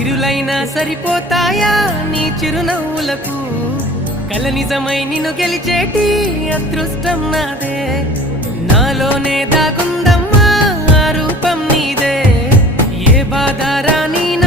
సిరులైనా సరిపోతాయా నీ చిరునవ్వులకు కల నిజమై నిన్ను గెలిచేటి అదృష్టం నాదే నాలోనే దాగుందమ్మా ఆ రూపం నీదే ఏ బాధ రాని